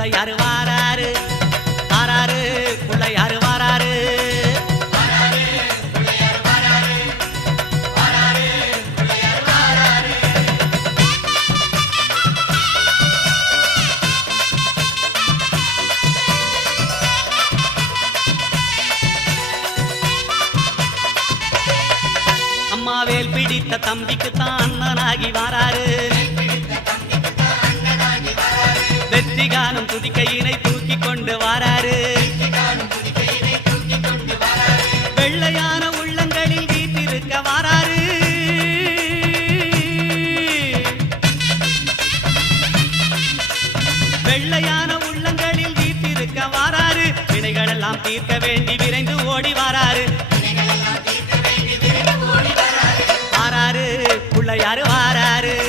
பிள்ளையாரு வாராரு? வாராரு பிள்ளையாரு வாராரு? அம்மாவேல் பிடித்த தம்பிக்கு தான் அண்ணனாகி வாராரு. வெற்றி காணும் துதிக்கையினை தூக்கி கொண்டு வாராரு. வெள்ளையான உள்ளங்களில் வீட்டிருக்க வாராரு. வெள்ளையான உள்ளங்களில் வீட்டிருக்க வாராரு. வினைகளெல்லாம் தீர்க்க வேண்டி விரைந்து ஓடி வாராரு. வாராரு பிள்ளையாரு வாராரு.